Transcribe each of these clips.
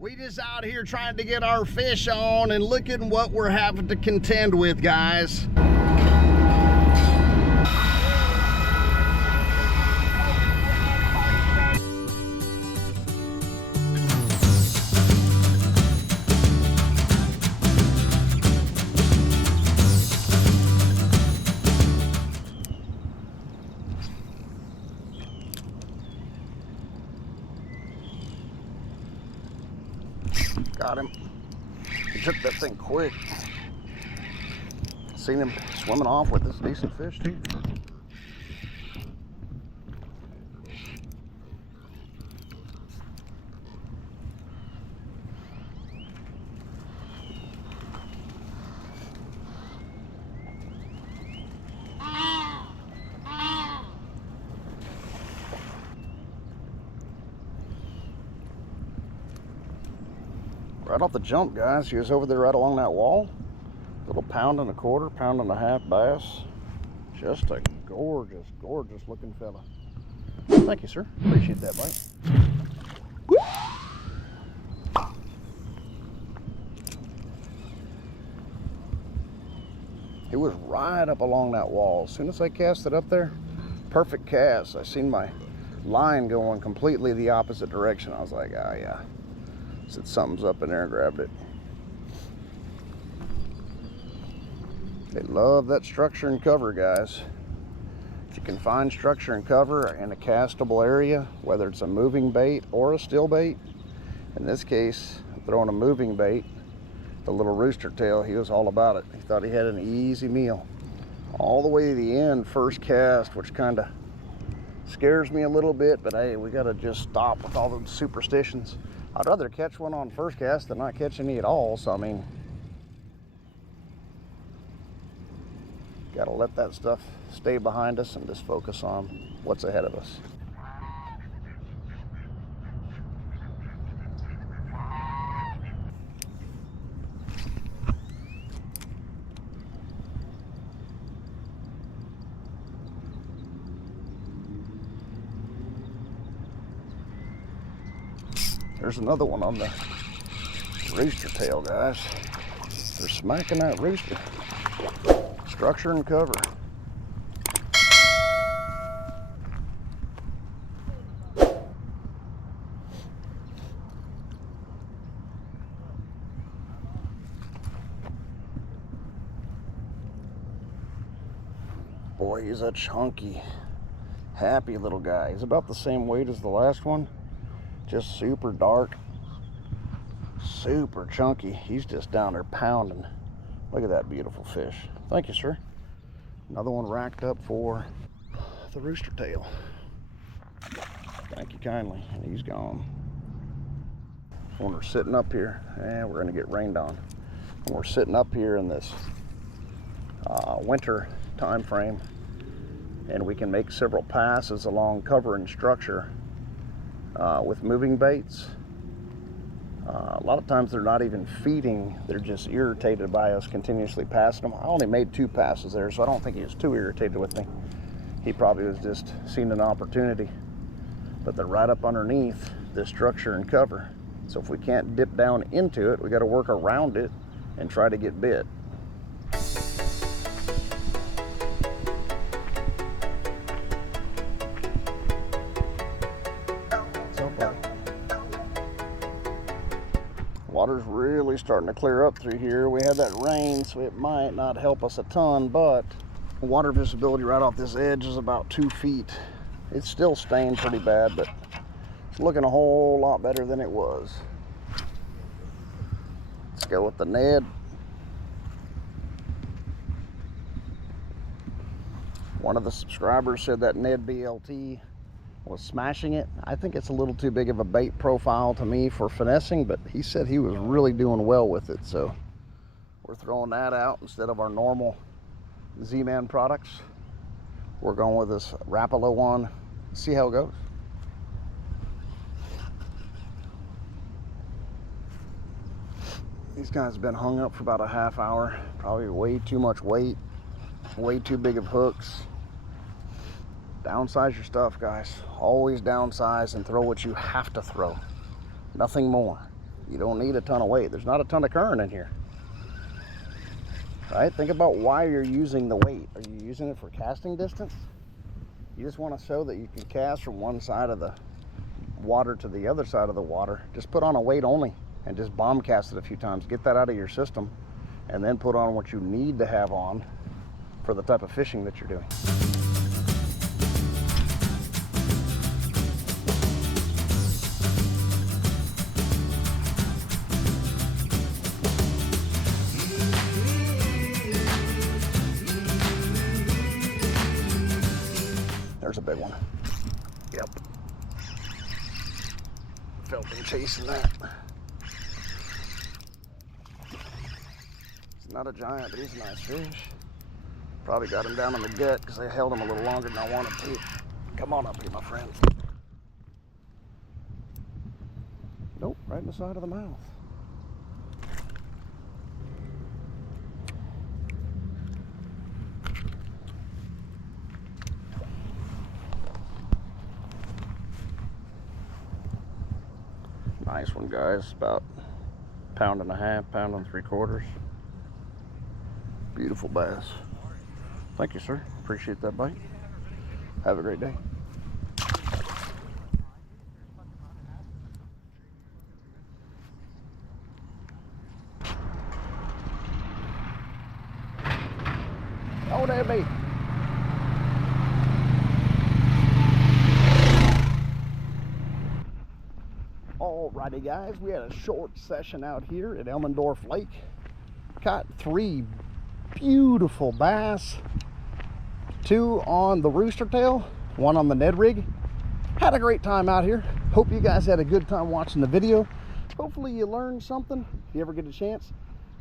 We just out here trying to get our fish on, and look at what we're having to contend with, guys. Got him. He took that thing quick. Seen him swimming off with this decent fish too. Right off the jump, guys, he was over there right along that wall. Little £1.25, £1.50 bass. Just a gorgeous, gorgeous looking fella. Thank you, sir. Appreciate that bite. He was right up along that wall. As soon as I cast it up there, perfect cast. I seen my line going completely the opposite direction. I was like, oh yeah. Said something's up in there and grabbed it. They love that structure and cover, guys. If you can find structure and cover in a castable area, whether it's a moving bait or a still bait, in this case, I'm throwing a moving bait, the little rooster tail, he was all about it. He thought he had an easy meal. All the way to the end, first cast, which kind of scares me a little bit, but hey, we gotta just stop with all those superstitions. I'd rather catch one on first cast than not catch any at all, so I mean, gotta let that stuff stay behind us and just focus on what's ahead of us. There's another one on the rooster tail, guys. They're smacking that rooster. Structure and cover. Boy, he's a chunky, happy little guy. He's about the same weight as the last one. Just super dark, super chunky. He's just down there pounding. Look at that beautiful fish. Thank you, sir. Another one racked up for the rooster tail. Thank you kindly. And he's gone. When we're sitting up here, and we're gonna get rained on. When we're sitting up here in this winter time frame, and we can make several passes along cover and structure with moving baits. A lot of times they're not even feeding, they're just irritated by us continuously passing them. I only made 2 passes there, so I don't think he was too irritated with me. He probably was just seeing an opportunity. But they're right up underneath this structure and cover. So if we can't dip down into it, we got to work around it and try to get bit. Water's really starting to clear up through here. We had that rain, so it might not help us a ton, but water visibility right off this edge is about 2 feet. It's still stained pretty bad, but it's looking a whole lot better than it was. Let's go with the Ned. One of the subscribers said that Ned BLT was smashing it. I think it's a little too big of a bait profile to me for finessing, but he said he was really doing well with it, so we're throwing that out instead of our normal Z-Man products. We're going with this Rapala one. See how it goes. These guys have been hung up for about a half hour. Probably way too much weight, way too big of hooks. Downsize your stuff, guys. Always downsize and throw what you have to throw. Nothing more. You don't need a ton of weight. There's not a ton of current in here. Right? Think about why you're using the weight. Are you using it for casting distance? You just want to show that you can cast from one side of the water to the other side of the water. Just put on a weight only and just bomb cast it a few times. Get that out of your system and then put on what you need to have on for the type of fishing that you're doing. There's a big one. Yep. Felt him chasing that. He's not a giant, but he's a nice fish. Probably got him down on the gut because I held him a little longer than I wanted to. Come on up here, my friend. Nope, right in the side of the mouth. Nice one, guys. About a pound and a half, pound and 3/4. Beautiful bass. Thank you, sir. Appreciate that bite. Have a great day. Oh, there, bait. Alrighty, guys, we had a short session out here at Elmendorf Lake. Caught 3 beautiful bass, 2 on the rooster tail, 1 on the Ned rig. Had a great time out here. Hope you guys had a good time watching the video. Hopefully you learned something. If you ever get a chance,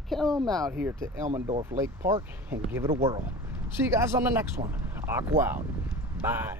come out here to Elmendorf Lake Park and give it a whirl. See you guys on the next one. Aqua out. Bye.